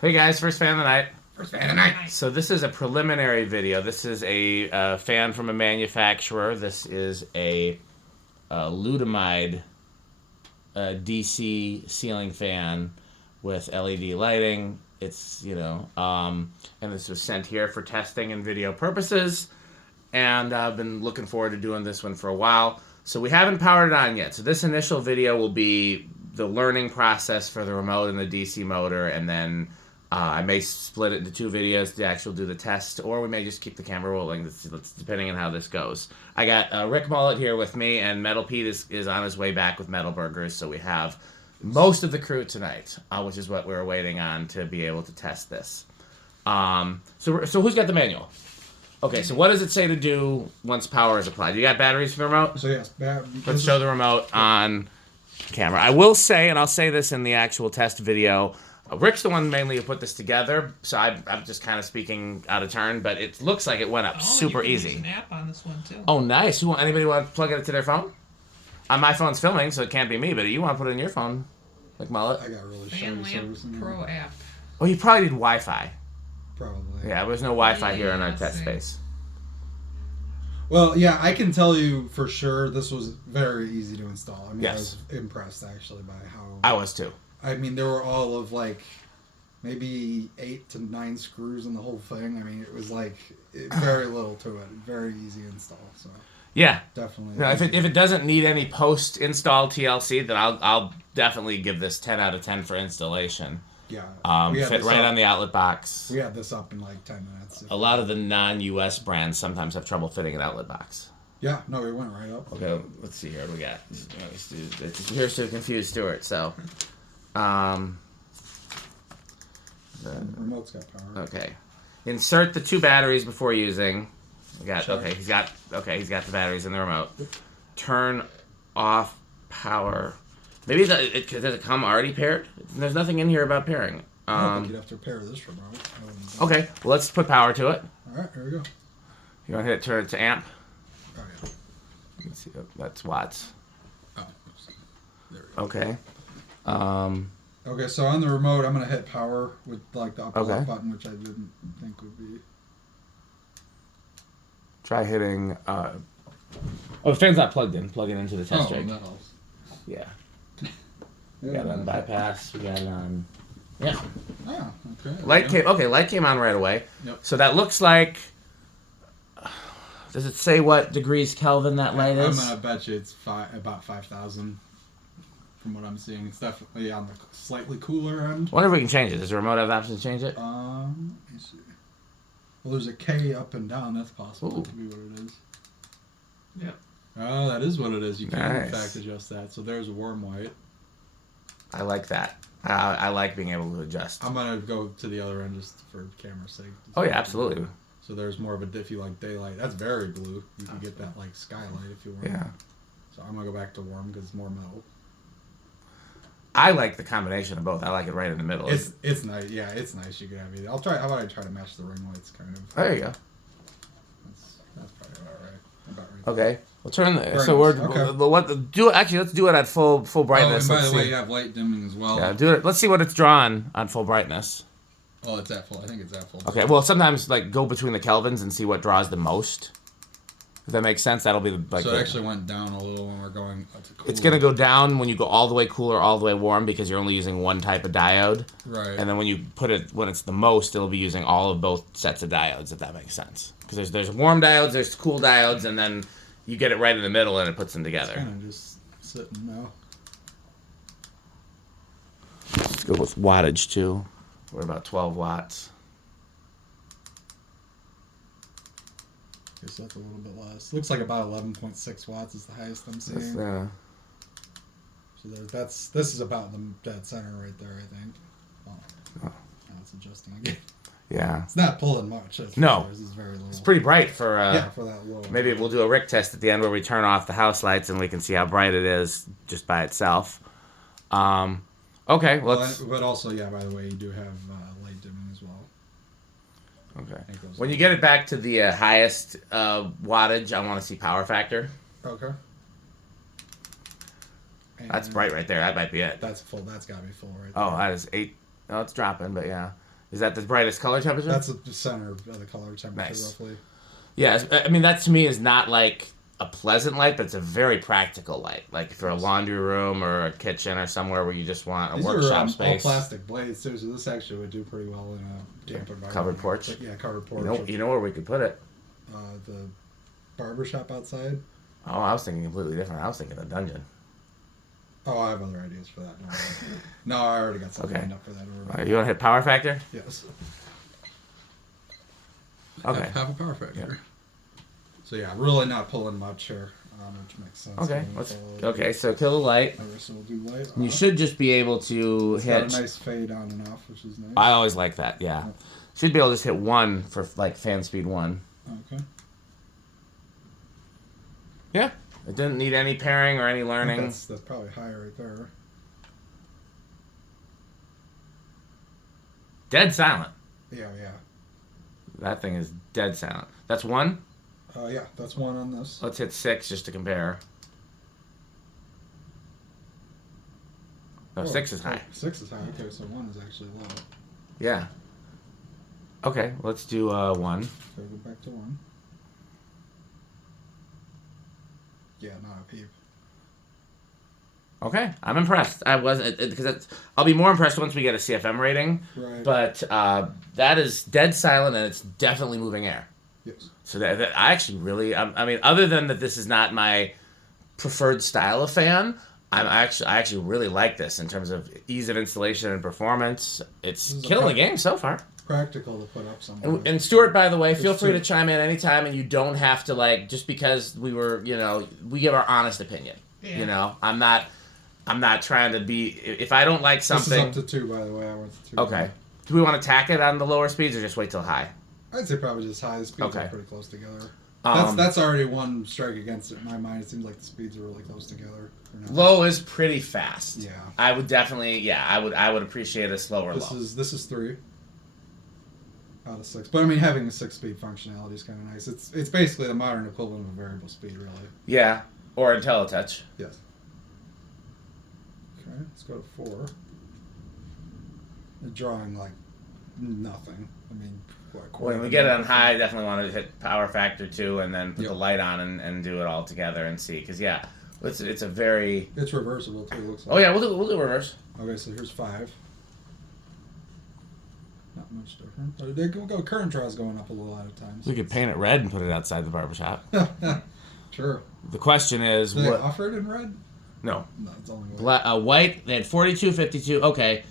Hey guys, first fan of the night. First fan of the night. So this is a preliminary video. This is a fan from a manufacturer. This is a LUDOMIDE DC ceiling fan with LED lighting. It's, and this was sent here for testing and video purposes. And I've been looking forward to doing this one for a while. So we haven't powered it on yet. So this initial video will be the learning process for the remote and the DC motor, and then I may split it into two videos to actually do the test, or we may just keep the camera rolling, depending on how this goes. I got Rick Mullet here with me, and Metal Pete is on his way back with Metal Burgers, so we have most of the crew tonight, which is what we're waiting on to be able to test this. So who's got the manual? Okay, so what does it say to do once power is applied? You got batteries for the remote? So yes, Let's show the remote on camera. I will say, and I'll say this in the actual test video, Rick's the one mainly who put this together, so I'm just kind of speaking out of turn, but it looks like it went up super easy. Use an app on this one too. Oh, nice. Anybody want to plug it to their phone? My phone's filming, so it can't be me, but you want to put it in your phone, like Mullet? I got really Fan shitty Lamp service in Pro there. app. Oh, you probably need Wi-Fi. Probably. Yeah, there's no Wi-Fi here in our Yeah, test same. space. Well, yeah, I can tell you for sure this was very easy to install. I mean, Yes. I was impressed actually by how. I was too. I mean, there were all of like maybe 8 to 9 screws in the whole thing. I mean, it was like very little to it. Very easy install. So Yeah. definitely. No, if it doesn't need any post-install TLC, then I'll definitely give this 10 out of 10 for installation. Yeah. We had Fit this right up- on the outlet box. We had this up in like 10 minutes. A lot of the non-US brands sometimes have trouble fitting an outlet box. Yeah. No, it went right up. Okay, let's see here. What we got. Here's to confuse Stuart. So, The remote's got power. okay, insert the 2 batteries before using. We got Sure. he's got the batteries in the remote. Turn off power. Maybe does it come already paired? There's nothing in here about pairing. I don't think you'd have to pair this remote. Okay, well let's put power to it. All right, here we go. You want to hit turn it to amp? Oh yeah. Let's see, that's watts. Oh, there we go. Okay. Okay, so on the remote, I'm gonna hit power with like the up and Okay. left button, which I didn't think would be. Try hitting. Oh, the fan's not plugged in. Plug it into the test rig. that helps. Yeah. We got it on bypass. We got it on. Yeah. Oh, okay. Light came. Okay, light came on right away. Yep. So that looks like. Does it say what degrees Kelvin that light I'm is? gonna bet you it's about 5,000. From what I'm seeing, it's definitely on the slightly cooler end. I wonder if we can change it. Does the remote have the option to change it? Let me see. Well, there's a K up and down. That's possible. Ooh. That could be what it is. Yeah. Oh, that is what it is. You can in Nice. fact adjust that. So there's a warm white. I like that. I like being able to adjust. I'm gonna go to the other end just for camera's sake. Oh yeah, absolutely. So there's more of a if you like daylight. That's very blue. You can get that like skylight if you want. Yeah. So I'm gonna go back to warm because it's more metal. I like the combination of both. I like it right in the middle. It's nice. Yeah, it's nice. You can have either. I'll try. How about I try to match the ring lights kind of. There you go. That's probably about right. About right. Okay. We'll turn the. Very So we're nice. Okay. what do actually let's do it at full brightness. Oh, and by Let's the way, see. you have light dimming as well. Yeah, do it. Let's see what it's drawn on full brightness. Oh, it's at full. I think it's at full. Okay. Well, sometimes like go between the kelvins and see what draws the most. If that makes sense, that'll be So it actually went down a little when we're going up to cooler. It's gonna go down when you go all the way cool or all the way warm because you're only using one type of diode. Right. And then when you put it when it's the most, it'll be using all of both sets of diodes. If that makes sense, because there's warm diodes, there's cool diodes, and then you get it right in the middle and it puts them together. Kind of just sitting now. Let's go with wattage too. We're about 12 watts. Okay, so that's a little bit less. Looks like about 11.6 watts is the highest I'm seeing. That's, So this is about the dead center right there, I think. Oh, Oh. now it's adjusting again. yeah. It's not pulling much. That's for No. sure. This is very low. It's pretty bright for. Yeah, for that low. Maybe we'll do a Rick test at the end where we turn off the house lights and we can see how bright it is just by itself. Okay, let's. But also, yeah. By the way, you do have light dimming as well. Okay. I think those When are- you get it back to the highest wattage, I want to see power factor. Okay. That's And bright right there. That might be it. That's full. That's got to be full right there. Oh, that is 8. No, it's dropping, but yeah. Is that the brightest color temperature? That's the center of the color temperature, Nice. roughly. Yeah, I mean, that to me is not like a pleasant light, but it's a very practical light. Like for a laundry room or a kitchen or somewhere where you just want a These workshop are space. all plastic blades too, so this actually would do pretty well in a damp environment. Covered porch? But, yeah, covered porch. You know where we could put it? The barber shop outside. Oh, I was thinking completely different. I was thinking a dungeon. Oh, I have other ideas for that. No, I already got something lined up for that. All right, you want to hit power factor? Yes. Okay. Have a power factor. Yeah. So yeah, really not pulling much here, which makes sense. Okay. So kill the light. So we'll do light. You should just be able to hit. Got a nice fade on and off, which is nice. I always like that. Yeah. Should be able to just hit 1 for like fan speed 1. Okay. Yeah. It didn't need any pairing or any learning. That's probably higher right there. Dead silent. Yeah. That thing is dead silent. That's 1? Yeah, that's 1 on this. Let's hit 6 just to compare. No, 6 is high. 6 is high. Okay, so 1 is actually low. Yeah. Okay, let's do 1. Okay, go back to 1. Yeah, not a peep. Okay, I'm impressed. I wasn't because I'll be more impressed once we get a CFM rating. Right. But that is dead silent and it's definitely moving air. Yes. So that I actually really, I mean, other than that, this is not my preferred style of fan. I actually really like this in terms of ease of installation and performance. It's killing the game so far. Practical to put up somewhere. And Stuart, by the way, feel free to chime in anytime, and you don't have to like just because we were, we give our honest opinion. Yeah. I'm not trying to be. If I don't like something, this is up to 2, by the way. I went to 2. Okay. Do we want to tack it on the lower speeds or just wait till high? I'd say probably just high. The speeds Okay. are pretty close together. Um, That's already one strike against it in my mind. It seems like the speeds are really close together. Low is pretty fast. Yeah. I would definitely. Yeah, I would appreciate a slower This low. is 3 out of 6. But I mean, having a 6-speed functionality is kind of nice. It's basically the modern equivalent of a variable speed, really. Yeah, or IntelliTouch. Yes. Okay, let's go to 4. They're drawing like nothing. I mean, When we get it on high, I definitely want to hit power factor 2 and then put the light on and do it all together and see. Because it's a very. It's reversible too. Looks like. Oh yeah, we'll do reverse. Okay, so here's 5. Not much different. But they go current draws going up a little at times. We could paint it red and put it outside the barbershop. Sure. The question is, Do they what? offer it in red? No. No, it's only white. White. They had 42, 52. Okay.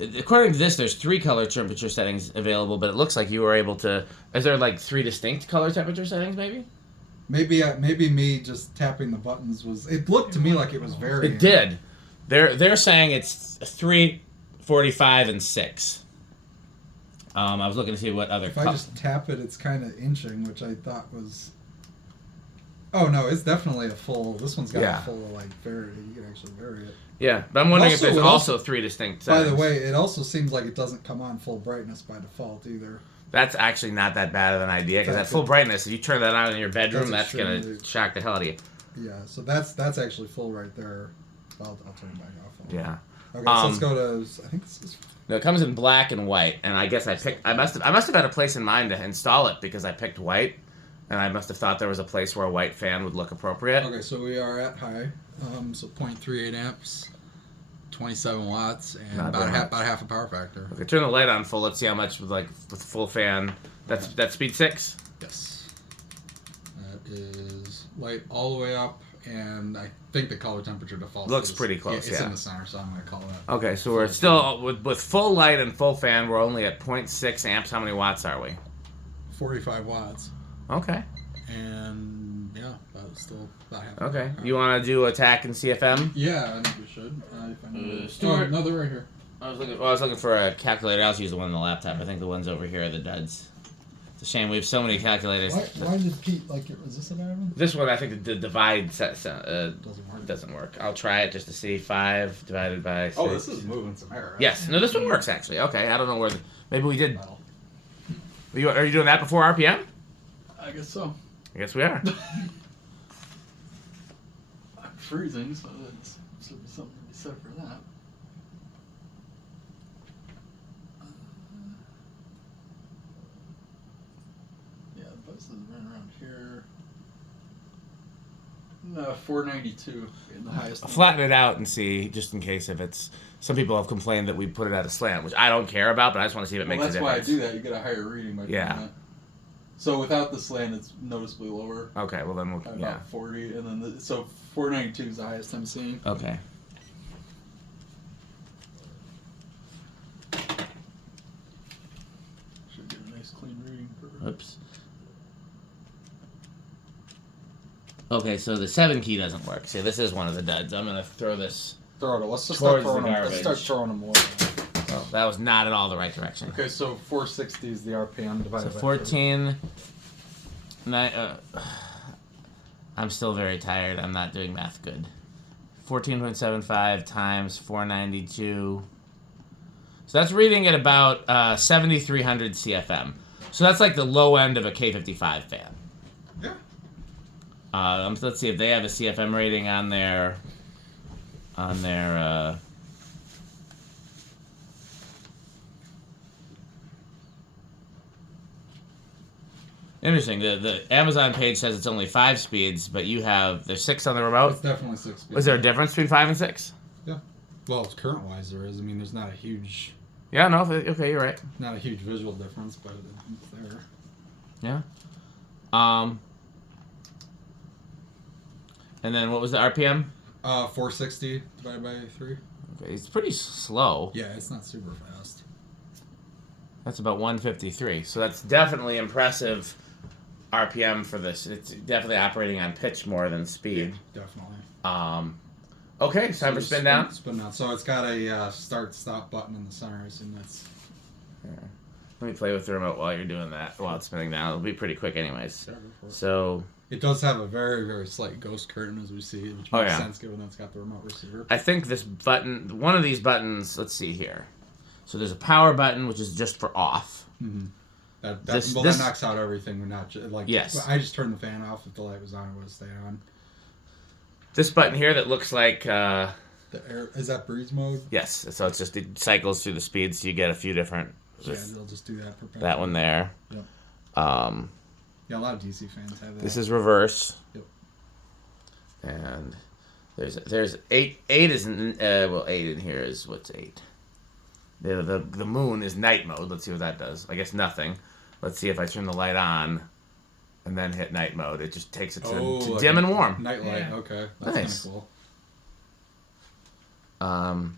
According to this, there's 3 color temperature settings available, but it looks like you were able to. Is there like 3 distinct color temperature settings, maybe? Maybe me just tapping the buttons was. It looked to me like it was varying. It did. They're saying it's 3, 45, and 6. I was looking to see what other. If I just tap it, it's kind of inching, which I thought was. Oh no, it's definitely a full. This one's got a full like variety. You can actually vary it. Yeah, but I'm wondering if there's Also, also 3 distinct settings. By the way, it also seems like it doesn't come on full brightness by default either. That's actually not that bad of an idea because at full brightness, if you turn that on in your bedroom, that's gonna shock the hell out of you. Yeah, so that's actually full right there. I'll turn it back off. Yeah. Okay, so let's go to. I think this is. No, it comes in black and white, and I guess I must have had a place in mind to install it because I picked white, and I must have thought there was a place where a white fan would look appropriate. Okay, so we are at high, so 0.38 amps, 27 watts, and about half a power factor. Okay, turn the light on full. Let's see how much with full fan. That's speed 6. Yes. That is light all the way up, and I think the color temperature default looks pretty close. It's in the center, so I'm gonna call that. Okay, so we're still with full light and full fan. We're only at 0.6 amps. How many watts are we? 45 watts. Okay. And yeah, that's still about half. Okay. You want to do attack and CFM? Yeah, I think we should. Stuart, no, they're right here. I was looking for a calculator. I was using the one on the laptop. I think the ones over here are the duds. It's a shame we have so many calculators. Why did Pete like it? Was this an item? This one, I think the divide doesn't work. I'll try it just to see. 5 divided by 6. Oh, this is moving some air. Right? Yes. No, this one works actually. Okay. I don't know where. Maybe we did. Are you doing that before RPM? I guess so. I guess we are. I'm freezing, so there's something to be said for that. this is right around here. 492 in the highest. Flatten it out and see, just in case if it's. Some people have complained that we put it at a slant, which I don't care about, but I just want to see if it makes a That's why I difference. do that. You get a higher reading by doing Yeah. that. So without the slant, it's noticeably lower. Okay, well then At we'll. about Yeah. 40, and then so 492 is the highest I'm seeing. Okay. Should get a nice clean reading. Oops. Okay, so the 7 key doesn't work. See, this is one of the duds. I'm gonna throw this. Throw it. Let's just Towards start the throwing them. garbage. Let's start throwing them away. Oh, that was not at all the right direction. Okay, so 460 is the RPM divided So by 14. I'm still very tired. I'm not doing math good. 14.75 times 492. So that's reading at about 7,300 CFM. So that's like the low end of a K55 fan. Yeah. Let's see if they have a CFM rating on their. Interesting. The Amazon page says it's only 5 speeds, but there's 6 on the remote. It's definitely 6 speed. Was there a difference between 5 and 6? Yeah. Well, current wise there is. I mean, there's not a huge Yeah, no. Okay, you're right. visual difference, but it's there. Yeah. And then what was the RPM? 460 divided by 3. Okay, it's pretty slow. Yeah, it's not super fast. That's about 153. So that's definitely impressive RPM for this. It's definitely operating on pitch more than speed. Definitely. Okay, time for spin down. Spin down. So it's got a start-stop button in the center. I assume that's... Let me play with the remote while you're doing that, while it's spinning down. It'll be pretty quick anyways. Yeah, go for it. So It does have a very, very slight ghost curtain, as we see, which Oh, makes yeah. sense given that it's got the remote receiver. I think this button, one of these buttons, let's see here. So there's a power button, which is just for off. Mm-hmm. That This- that this- knocks out everything. We're not like Yes. I just turned the fan off. If the light was on, it would stay on. This button here that looks like, The air is that breeze mode. yes, so it's just, it cycles through the speeds, so you get a few different, Yeah, they'll just do that. Perpetually. that one there. Yep. Um, Yeah, a lot of DC fans have that. this is reverse. Yep. And there's 8 isn't, 8 in here is, what's 8? The moon is night mode. Let's see what that does. I guess nothing. Let's see if I turn the light on and then hit night mode. It just takes it to like dim a and warm. Night light. Yeah. Okay, that's Nice. kind of cool.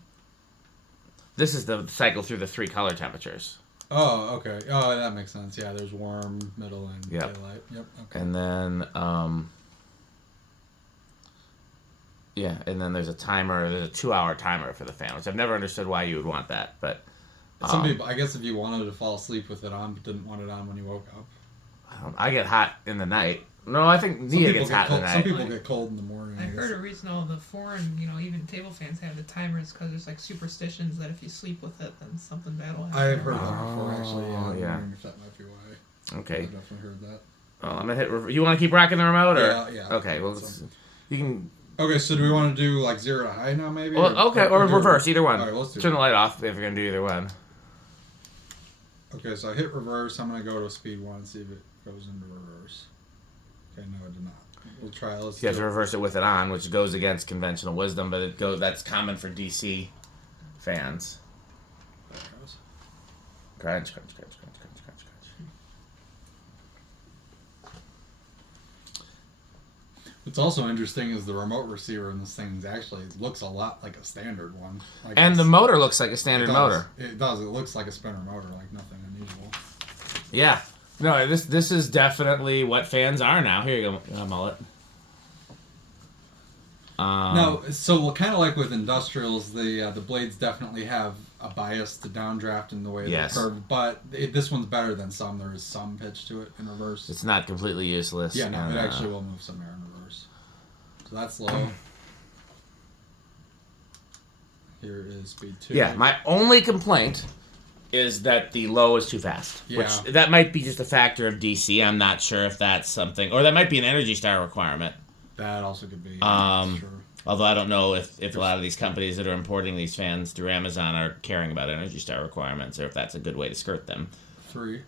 This is the cycle through the 3 color temperatures. Oh, okay. Oh, that makes sense. Yeah, there's warm, middle, and Yep. daylight. Yep. Okay. And then, and then there's a timer. There's a 2-hour timer for the fan, which I've never understood why you would want that. But Some people, I guess, if you wanted to fall asleep with it on, but didn't want it on when you woke up. I get hot in the night. No, I think Some Nia people gets get hot in cold. the Some night. people get cold in the morning. I guess. heard a reason all the foreign, even table fans have the timers because there's like superstitions that if you sleep with it, then something bad will happen. I've heard that before, actually. Yeah, I'm yeah. wondering if that might be why. Okay. I've definitely heard that. Well, I'm gonna hit. You want to keep rocking the remote, or Yeah. Okay. Well, So- you can. Okay, so do we want to do like 0 to high now, maybe? Well, okay, or do- reverse, either one. All right, let's do Turn it. the light off if you're gonna do either one. Okay, so I hit reverse. I'm gonna go to speed 1 and see if it goes into reverse. Okay, no, it did not. We'll try. Let's You have do to it. reverse it with it on, which goes against conventional wisdom, but that's common for DC fans. There it goes. Crunch, crunch, crunch, crunch, crunch, crunch, crunch. What's also interesting is the remote receiver in this thing actually looks a lot like a standard one. Like And the it's- motor looks like a it standard does. motor. It does. It looks like a spinner motor, like nothing unusual. Yeah. No, this is definitely what fans are now. Here you go, mullet. No, so kind of like with industrials, the blades definitely have a bias to downdraft in the way Yes. they're curved, but this one's better than some. There is some pitch to it in reverse. It's not completely useless. Yeah, no, and, it actually will move some air in reverse. So that's low. Here is speed 2. Yeah, my only complaint is that the low is too fast. Yeah. Which that might be just a factor of DC. I'm not sure if that's something, or that might be an Energy Star requirement. That also could be. Sure. Although I don't know if a lot of these companies that are importing these fans through Amazon are caring about Energy Star requirements, or if that's a good way to skirt them. 3.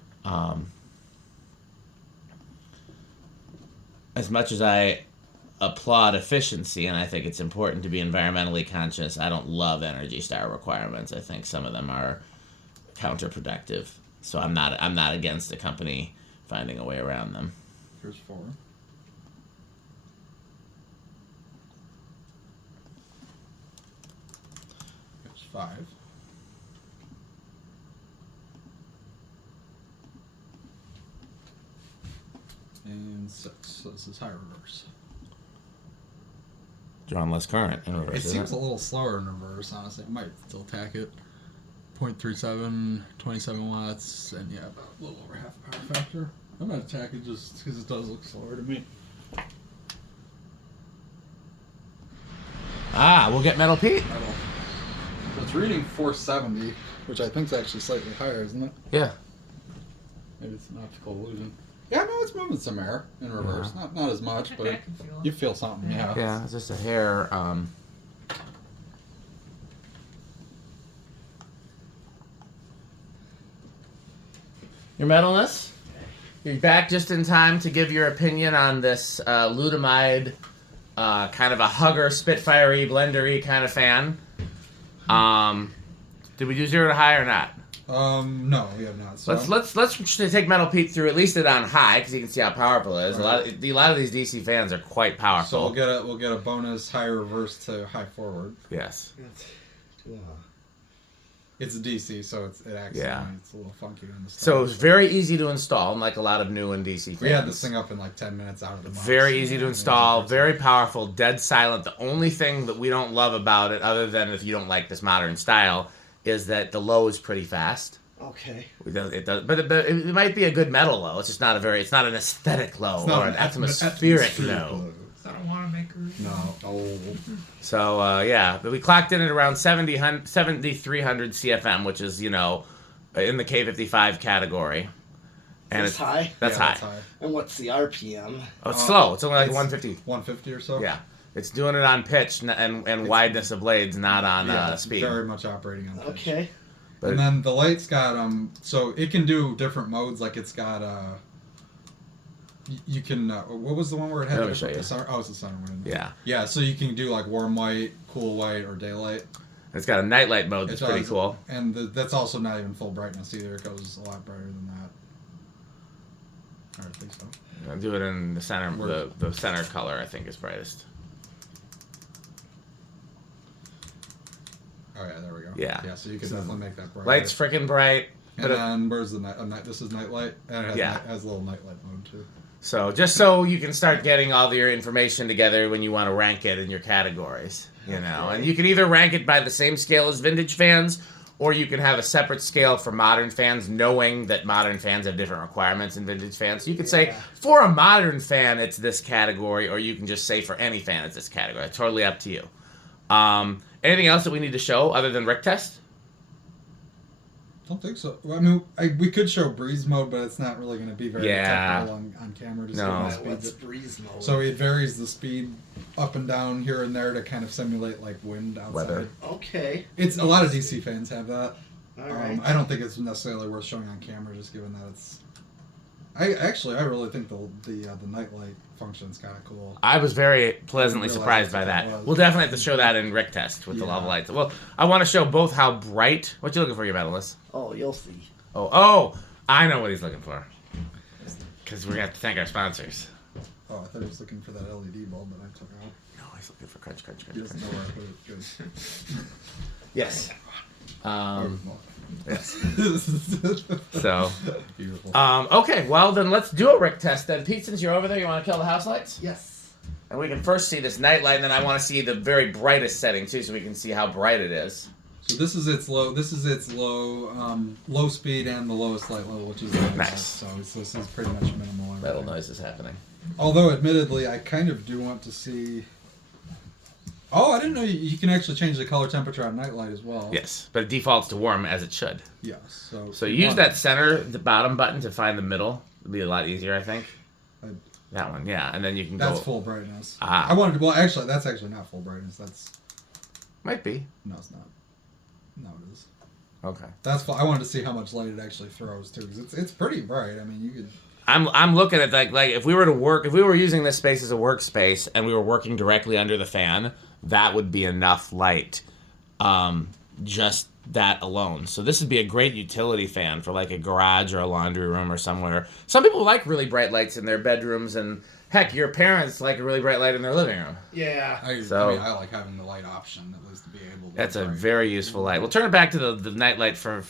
as much as I applaud efficiency and I think it's important to be environmentally conscious, I don't love Energy Star requirements. I think some of them are counterproductive. So I'm not against the company finding a way around them. Here's 4. Here's 5. And 6. So this is high reverse. Drawing less current in reverse. It seems a little slower in reverse, honestly. I might still tack it. 0.37, 27 watts, and yeah, about a little over half a power factor. I'm gonna tack it just because it does look slower to me. We'll get Metal Pete. So it's reading 470, which I think is actually slightly higher, isn't it? Yeah. Maybe it's an optical illusion. Yeah, no, it's moving some air in reverse. Yeah. Not as much, I but can feel it. you feel something, yeah. Yeah, it's just a hair. Your metalness? You're back just in time to give your opinion on this LUDOMIDE, kind of a hugger, Spitfire-y, blender-y kind of fan. Did we do 0 to high or not? No, we have not. So Let's take Metal Pete through at least it on high because you can see how powerful it is. Right. A lot of these DC fans are quite powerful. So we'll get a bonus high reverse to high forward. Yes. It's a DC, so it acts. Yeah. It's a little funky on the start. So it's very easy to install, unlike a lot of new and DC fans. We had this thing up in like 10 minutes out of the box. Very easy to install, very powerful, dead silent. The only thing that we don't love about it, other than if you don't like this modern style, is that the low is pretty fast. Okay. It does, but it might be a good metal low. It's just not it's not an aesthetic low It's not or an an atmospheric low. It's not a Wanamaker. No. Oh. So yeah, but we clocked in at around 7,300 CFM, which is in the K55 category. And That's high. That's Yeah, high. And what's the RPM? Oh, it's slow. It's only like It's 150. 150 or so. Yeah, it's doing it on pitch and wideness of blades, not on It's speed. very much operating on pitch. Okay. But And then the light's got so it can do different modes. Like it's got you can what was the one where it had Let me the show you. center? Oh, it's the center one. yeah, Yeah, so you can do like warm white, cool white, or daylight. it's got a nightlight mode that's It pretty does. cool. And that's also not even full brightness either. It goes a lot brighter than that. I think so. I'll do it in the center. Where- The center color I think is brightest. Oh yeah, there we go. Yeah. Yeah, so you can So definitely make that brighter. Light's freaking bright. And but it- then where's the night? This is nightlight, and it has, Yeah. has a little nightlight mode too. So just so you can start getting all your information together when you want to rank it in your categories, and you can either rank it by the same scale as vintage fans, or you can have a separate scale for modern fans, knowing that modern fans have different requirements than vintage fans. So you could say Yeah. for a modern fan it's this category, or you can just say for any fan it's this category. It's totally up to you. Anything else that we need to show other than Rick test? Don't think so. Well, I mean, we could show breeze mode, but it's not really going to be very Yeah. technical on camera. Just No. given the What's speeds breeze mode? So it varies the speed up and down here and there to kind of simulate like wind outside. Weather. Okay. It's a lot of DC fans have that. All right. I don't think it's necessarily worth showing on camera, just given that it's. I really think the nightlight function's kind of cool. I was very pleasantly Didn't surprised by realize that. what that was. We'll definitely have to show that in Rick test with the Yeah. level lights. Well, I want to show both how bright. What you looking for, your medalist? Oh, you'll see. Oh, I know what he's looking for. Because we're going to have to thank our sponsors. Oh, I thought he was looking for that LED bulb that I took out. No, he's looking for crunch, crunch, He crunch, doesn't crunch. know where I put it. Good. Yes. Yes. so. So, Beautiful. okay, well, then let's do a Rick test then. Pete, since you're over there, you want to kill the house lights? Yes. And we can first see this night light, and then I want to see the very brightest setting, too, so we can see how bright it is. So this is its low. This is its low speed and the lowest light level, which is Nice. So this is pretty much minimal. Metal everything. noise is happening. Although, admittedly, I kind of do want to see. Oh, I didn't know you can actually change the color temperature on nightlight as well. Yes, but it defaults to warm as it should. Yes. So use that center, the bottom button to find the middle. It'll be a lot easier, I think. That one, yeah, and then you can That's go. full brightness. Ah. I wanted. Well, actually, that's actually not full brightness. That's Might be. no, it's not. No, it is. Okay. That's full. I wanted to see how much light it actually throws too, because it's pretty bright. I mean, you could. I'm looking at like if we were using this space as a workspace and we were working directly under the fan, that would be enough light. Just that alone. So this would be a great utility fan for like a garage or a laundry room or somewhere. Some people like really bright lights in their bedrooms, and heck, your parents like a really bright light in their living room. Yeah. I like having the light option at least to be able to. That's a very useful light. We'll turn it back to the night light for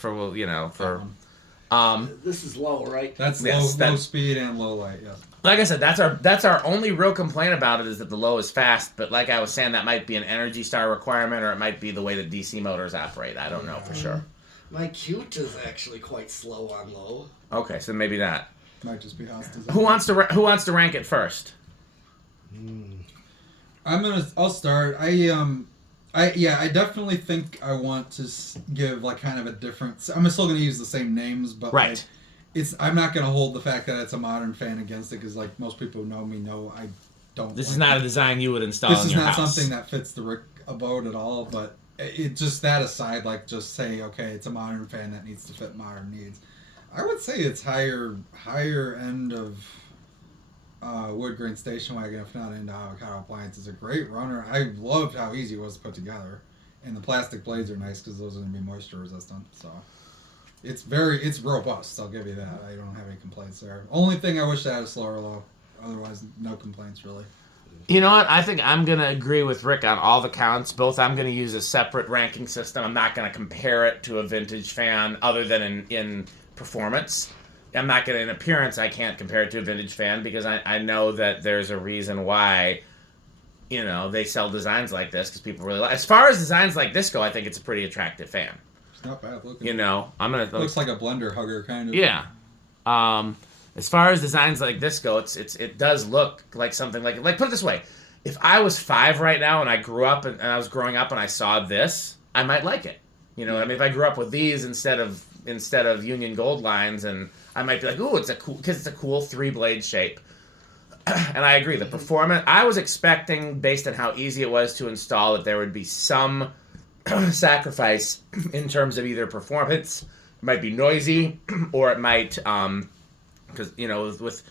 This is low, right? That's Yes, low speed and low light. Yes. like I said, that's our only real complaint about it is that the low is fast. But like I was saying, that might be an Energy Star requirement, or it might be the way that DC motors operate. I don't know for sure. My Qt is actually quite slow on low. Okay, so maybe not. Might just be house design. Who wants to rank it first? I'll start. I definitely think I want to give like kind of a different. I'm still gonna use the same names, but Right. like, I'm not gonna hold the fact that it's a modern fan against it because like most people who know me know I don't. This like is not it. a design you would install This in is your not house. something that fits the Rick abode at all. But it just that aside, like just say okay, it's a modern fan that needs to fit modern needs. I would say it's higher end of wood grain station wagon, if not into avocado appliance. Is a great runner. I loved how easy it was to put together, and the plastic blades are nice because those are going to be moisture resistant. So it's robust. I'll give you that. I don't have any complaints there. Only thing I wish I had a slower low. Otherwise, no complaints really. You know what? I think I'm going to agree with Rick on all the counts. Both I'm going to use a separate ranking system. I'm not going to compare it to a vintage fan other than in performance. I'm not going to, in appearance, I can't compare it to a vintage fan because I know that there's a reason why, they sell designs like this because people really like. As far as designs like this go, I think it's a pretty attractive fan. It's not bad looking. I'm going to... Looks like a blender hugger kind of. Yeah. As far as designs like this go, it does look like something like put it this way, if I was 5 right now and I grew up and I was growing up and I saw this, I might like it. I mean, if I grew up with these instead of Union Gold lines, and I might be like, ooh, it's a cool 3-blade shape. And I agree, the performance. I was expecting, based on how easy it was to install, that there would be some sacrifice in terms of either performance. It might be noisy, or it might. Because, with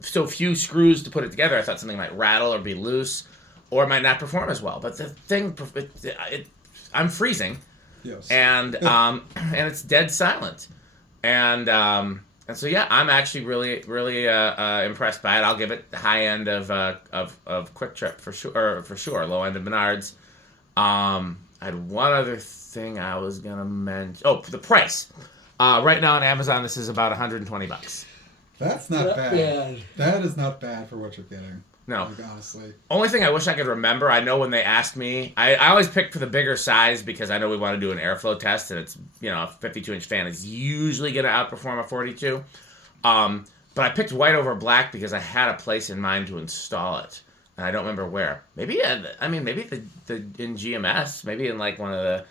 so few screws to put it together, I thought something might rattle or be loose, or it might not perform as well. But the thing, I'm freezing, Yes. and it's dead silent, and so yeah, I'm actually really impressed by it. I'll give it the high end of Quick Trip for sure, low end of Menards. I had one other thing I was gonna mention. Oh, the price. Right now on Amazon, this is about $120. That's not bad. bad. That is not bad for what you're getting. No. Like, honestly. Only thing I wish I could remember, I know when they asked me, I always pick for the bigger size because I know we want to do an airflow test, and it's, a 52-inch fan is usually going to outperform a 42. But I picked white over black because I had a place in mind to install it, and I don't remember where. Maybe, maybe in GMS, maybe in like one of the,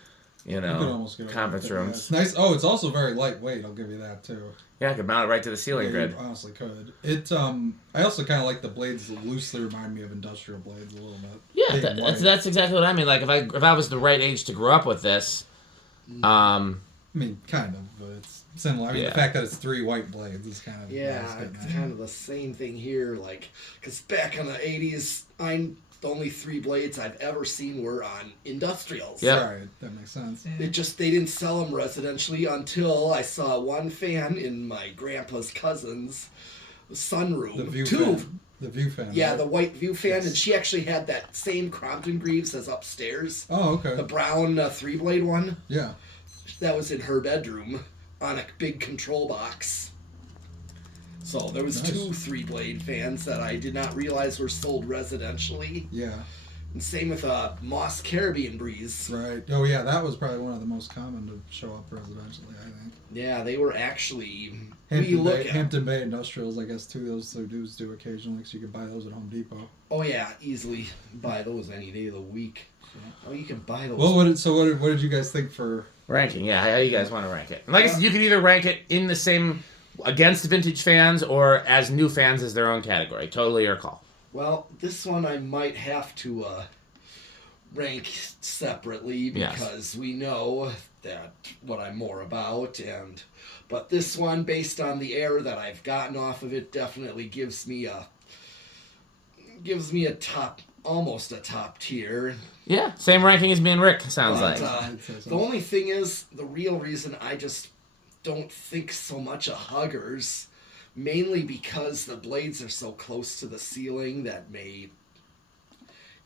You could almost get conference away with it, yeah. rooms. It's nice. Oh, it's also very lightweight. I'll give you that too. Yeah, I could mount it right to the ceiling Yeah, grid. you honestly could. It. I also kind of like the blades that loosely remind me of industrial blades a little bit. Yeah, Big and white. that's exactly what I mean. Like if I was the right age to grow up with this, I mean, kind of, but it's similar. I mean, Yeah. the fact that it's 3 white blades is kind of Yeah, nice getting it's at. kind of the same thing here. Because back in the 80s, the only 3 blades I've ever seen were on industrials. Yeah. Right, that makes sense. Yeah. They didn't sell them residentially until I saw one fan in my grandpa's cousin's sunroom. The view Two. fan. The view fan. Yeah, right? the white view fan, Yes. and she actually had that same Crompton Greaves as upstairs. Oh, The okay. brown 3-blade one. Yeah. That was in her bedroom on a big control box. So there was Nice. 2 3-blade fans that I did not realize were sold residentially. Yeah. And same with a Moss Caribbean Breeze. Right. Oh, yeah. That was probably one of the most common to show up residentially, I think. Yeah, they were actually. Hampton Bay Industrials, I guess, too. Those dudes do occasionally, so you can buy those at Home Depot. Oh yeah, easily buy those any day of the week. Oh, you can buy those. Well, what did you guys think for? Ranking, yeah. How you guys want to rank it? And like I said, you can either rank it in the same against vintage fans or as new fans as their own category. Totally your call. Well, this one I might have to rank separately Yes. because we know what I'm more about. But this one, based on the air that I've gotten off of it, definitely gives me a top, almost a top tier. Yeah, same ranking as me and Rick, sounds But, like. the only thing is, the real reason I just don't think so much of huggers, mainly because the blades are so close to the ceiling that may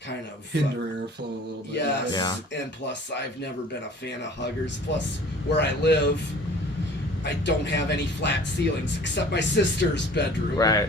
kind of Hinder airflow a little bit. yes, Yeah. and plus I've never been a fan of huggers. Plus, where I live, I don't have any flat ceilings except my sister's bedroom. Right.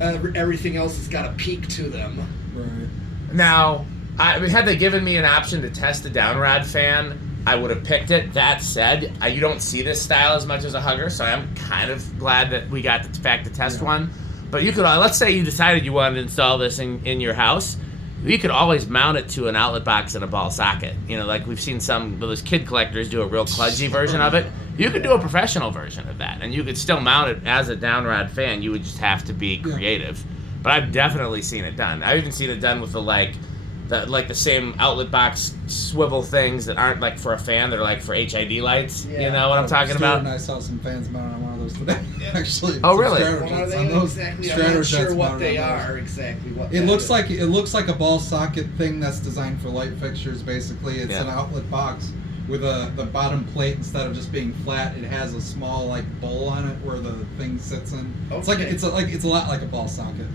Everything else has got a peak to them. Right. Now, had they given me an option to test a downrod fan, I would have picked it. That said, you don't see this style as much as a hugger, so I'm kind of glad that we got the fact to test one. But you could, let's say you decided you wanted to install this in your house, you could always mount it to an outlet box and a ball socket. You know, like we've seen some of those kid collectors do a real kludgy version of it. You could do a professional version of that, and you could still mount it as a downrod fan. You would just have to be creative. But I've definitely seen it done. I've even seen it done with the same outlet box swivel things that aren't like for a fan. They're like for HID lights. Yeah. You know what I'm talking Stuart about? and I saw some fans mounted on one of those today. Actually. Oh, really? What are they exactly? I'm not sure what they are exactly. What It that looks is. like a ball socket thing that's designed for light fixtures. Basically, it's an outlet box with the bottom plate, instead of just being flat, it has a small like bowl on it where the thing sits in. Okay. It's a lot like a ball socket.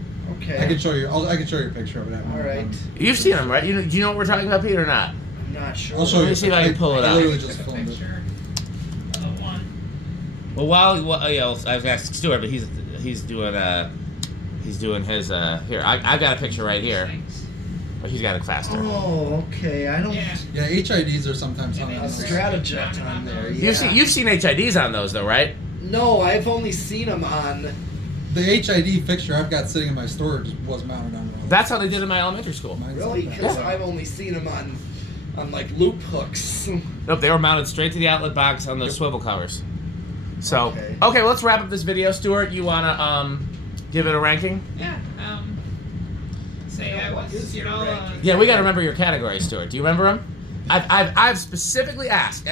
Okay. I can show you. I can show you a picture of it. All right. You've seen them, right? Do you know what we're talking about, Pete, or not? I'm not sure. I'll show Let you. me see if I can pull it I up. literally Took just a filmed it. picture of the one. Well, I was asking Stuart, but he's doing his here. I got a picture right here. Thanks. But he's got it faster. Oh, okay. I don't. Yeah. Yeah, HIDs are sometimes on Yeah, that. A Stratajet on there. Yeah. You've seen HIDs on those though, right? No, I've only seen them on. The HID fixture I've got sitting in my storage was mounted on one. That's how they did in my elementary school. Mine's Really? like that. Because I've only seen them on like loop hooks. Nope, they were mounted straight to the outlet box on those swivel covers. So Okay. okay, let's wrap up this video. Stuart, you wanna give it a ranking? Yeah. Say I What was, is your ranking? Yeah, we got to remember your categories, Stuart. Do you remember them? I've specifically asked,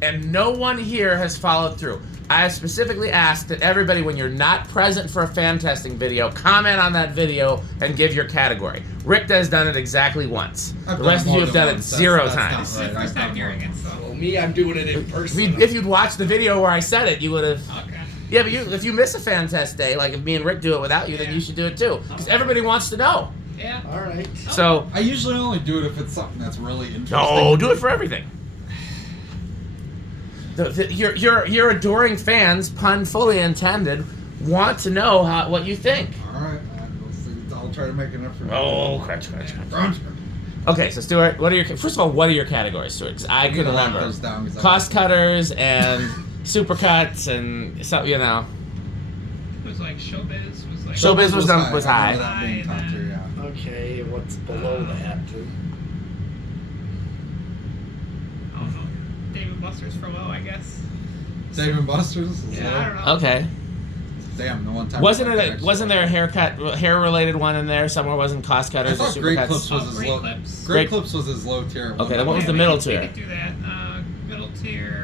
and no one here has followed through. I have specifically asked that everybody, when you're not present for a fan testing video, comment on that video and give your category. Rick has done it exactly once. I've The done rest of more you have than done it once. zero That's not times. This is the right. first I've time done hearing more. it, so. Well, me, I'm doing it in person. If you'd watched the video where I said it, you would have. Okay. Yeah, but if you miss a fan test day, like if me and Rick do it without you, then you should do it too. Because everybody wants to know. Yeah. All right. So, I usually only do it if it's something that's really interesting. no, do it for everything. Your adoring fans, pun fully intended, want to know what you think. All right, I'll try to make an effort. Oh, crunch. Crunch. Okay, so Stuart, first of all, what are your categories, Stuart? 'Cause I couldn't remember. Those down 'cause I- Cost cutters and supercuts and so It was like Showbiz was like. Showbiz was I high. remember that being top High, tier, yeah. Okay, what's below that? I don't know. Dave and Buster's for low, I guess. Dave and Buster's. Is Yeah, low. I don't know. Okay. Damn, the one time. Wasn't there a hair related one in there somewhere? Wasn't cost I cutters or thought Great supercuts? Clips was his Great low. Clips. Great Clips was his low tier. Okay, then what was Yeah, the we middle could- tier? We could do that. Middle tier.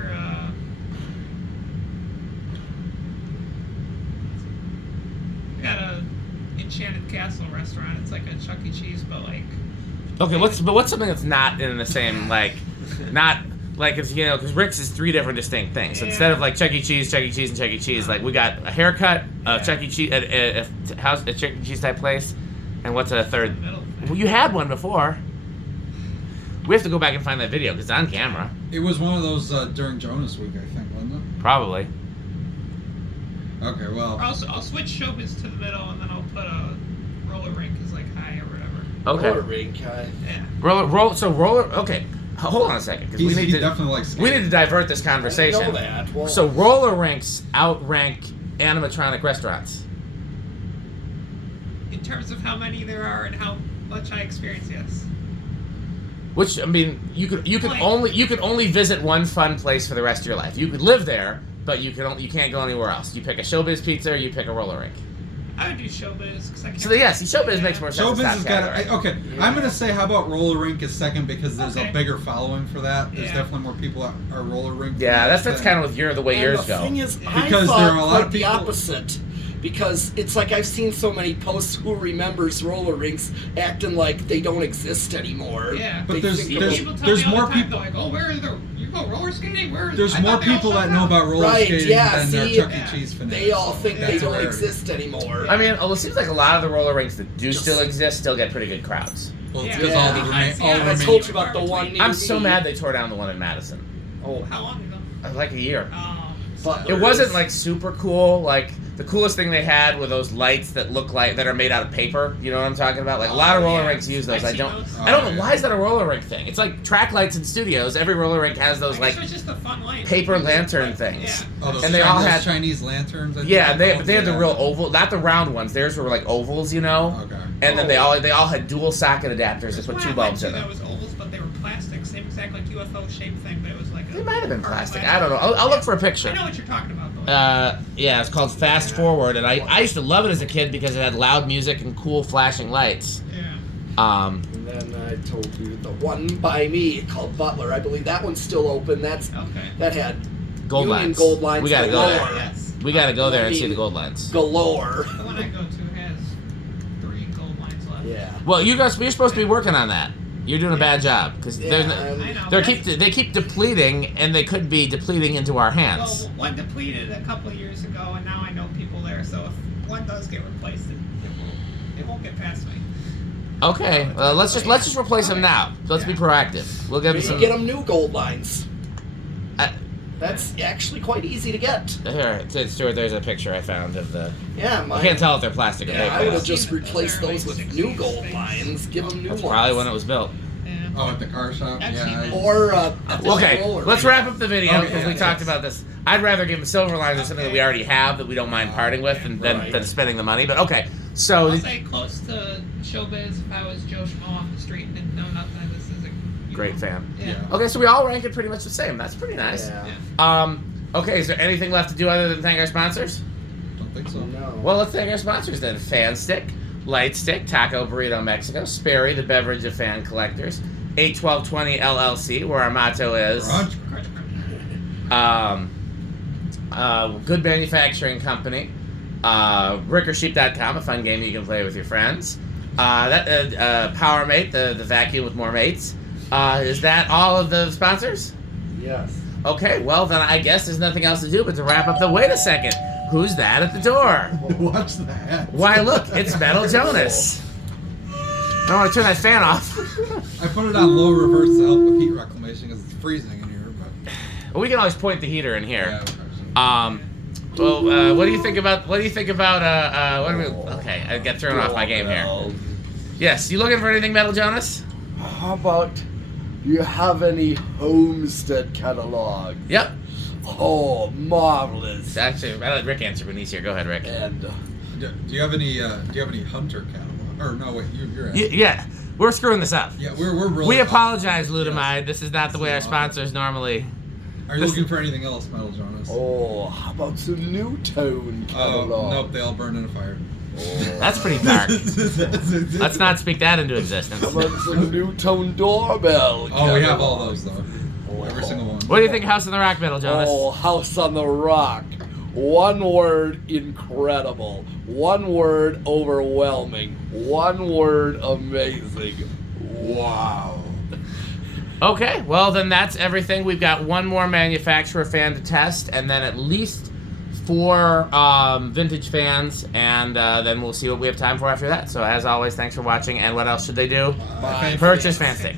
We got a Enchanted Castle restaurant. It's like a Chuck E. Cheese, but like. Okay, what's something that's not in the same not like it's because Rick's is three different distinct things. So Yeah. instead of like Chuck E. Cheese, and Chuck E. Cheese, like we got a haircut, a Chuck E. Cheese, a Chuck E. Cheese type place, and what's a third? Middle. Well, you had one before. We have to go back and find that video because it's on camera. It was one of those during Jonas Week, I think, wasn't it? Probably. Okay, well. I'll switch Showbiz to the middle, and then I'll put a roller rink as like high or whatever. Okay. Roller rink, Yeah. Roller. Okay. Hold on a second because we He need to definitely likes we need to divert this I conversation. know that. Well, So roller rinks outrank animatronic restaurants. In terms of how many there are and how much I experience, yes. Which I mean, you could Like- only visit one fun place for the rest of your life. You could live there, but you can't go anywhere else. You pick a Showbiz Pizza or you pick a roller rink. I would do showbiz because I can't. So yes, showbiz makes more sense. Showbiz as has top got category. okay. I'm gonna say how about roller rink is second because there's Okay. a bigger following for that. There's Yeah. definitely more people at our roller rink. Yeah, that's than- kind of with the way And yours the go. thing is, Because I thought there are a lot quite of the people- opposite. Because it's like I've seen so many posts who remembers roller rinks acting like they don't exist anymore. Yeah. But They there's- think there's- People tell there's me all more the time, people- they're like, oh, where are the? You go roller skating? Where? There's I more thought they all people shut that know down. about roller Right, skating yeah, than there are see, Chuck E. yeah. Cheese fanatics. They all think they That's a don't rarity. exist anymore. I mean, it seems like a lot of the roller rinks that do Just- still exist still get pretty good crowds. Well, it's Yeah. because all the Yeah. remain. Yeah, All I I remain. told you about the one near I'm so me. mad they tore down the one in Madison. Oh, How long ago? Like a year. but It wasn't like super cool. Like the coolest thing they had were those lights that look like that are made out of paper. You know what I'm talking about? Like a lot of roller yeah. rinks use those. I've I seen don't. those. I don't know Oh, why yeah. is that a roller rink thing? It's like track lights in studios. Every roller rink has those I like guess it was just a fun light. paper lantern things. Yeah. Oh, those And they all had- Chinese lanterns. I think Yeah, they're but called. they had the Yeah. real oval, not the round ones. Theirs were like ovals, you know. Okay. And then they all had dual socket adapters that There's put one two I went bulbs to in that them. was ovals, but they were plastic, same exact like UFO shaped thing, but it was like a. They might have been hard plastic. plastic. I don't know. I'll look for a picture. I know what you're talking about though. Yeah, it's called Fast Forward, and I used to love it as a kid because it had loud music and cool flashing lights. Yeah. And then I told you the one by me called Butler. I believe that one's still open. That Okay. had Gold Union lines. gold lines We gotta go galore. there. Yes. We gotta go there and see I the mean- gold lines. galore. The one I go to has 3 gold lines left. Yeah. Well, you guys, you're supposed to be working on that. You're doing a bad job because Yeah, I know. they keep depleting, and they could be depleting into our hands. Well, one depleted a couple of years ago, and now I know people there. So if one does get replaced, it won't get past me. Okay, let's just replace them now. Let's be proactive. We'll give them Maybe some. get them new gold lines. Uh, That's actually quite easy to get. Here, Stuart. There's a picture I found of the. Yeah, I can't tell if they're plastic or Yeah, I paper. would have I've just seen it. replaced They're those like with 60s new gold things. lines. Give them new That's ones. probably when it was built. Yeah. Oh, at the car shop. I've seen Yeah. that. Or at the Okay, roller let's rink. wrap up the video Okay, because we yeah, talked yes. about this. I'd rather give them silver lines or something that we already have that we don't mind parting with than Right. spending the money. But okay, so I'll say close to showbiz. If I was Joe Schmo off the street and didn't know nothing, this is a great fan. Yeah. Yeah. Okay, so we all rank it pretty much the same. That's pretty nice. Yeah. Okay, is there anything left to do other than thank our sponsors? Don't think so. No. Well, let's thank our sponsors then. Fan Stick, Light Stick, Taco Burrito Mexico, Sperry, the beverage of fan collectors, 81220 LLC, where our motto is Crunch. Good Manufacturing Company, RickerSheep.com, a fun game you can play with your friends. PowerMate, the vacuum with more mates. Is that all of the sponsors? Yes. Okay, well then I guess there's nothing else to do but to wrap up the. Wait a second, who's that at the door? Watch that. Why look, it's Metal Jonas. I don't want to turn that fan off. I put it on low reverse to help with heat reclamation because it's freezing in here. But Well, we can always point the heater in here. yeah, Well, what do you think about? What do you think about? What do we? Okay, I got thrown off my game here. Yes, you looking for anything, Metal Jonas? How about, do you have any Homestead catalog? Yep. Oh, marvelous. Actually, I let Rick answer when he's here. Go ahead, Rick. And do you have any Hunter catalog? Or no, wait, you're at. Yeah, we're screwing this up. Yeah, we're really. We apologize, LUDOMIDE. This is not the way our sponsors normally. Are you looking for anything else, Metal Jonas? oh, how about some New Tone Oh, catalog? nope, they all burned in a fire. That's pretty dark. Let's not speak that into existence. How about some New Tone doorbell? Oh, we have catalog? all those though. Every single one. What do you think, House on the Rock, Metal Jonas? Oh, House on the Rock. One word, incredible. One word, overwhelming. One word, amazing. Wow. Okay, well then that's everything. We've got one more manufacturer fan to test, and then at least 4 vintage fans, and then we'll see what we have time for after that. So as always, thanks for watching, and what else should they do? Bye. Purchase Fan Stick.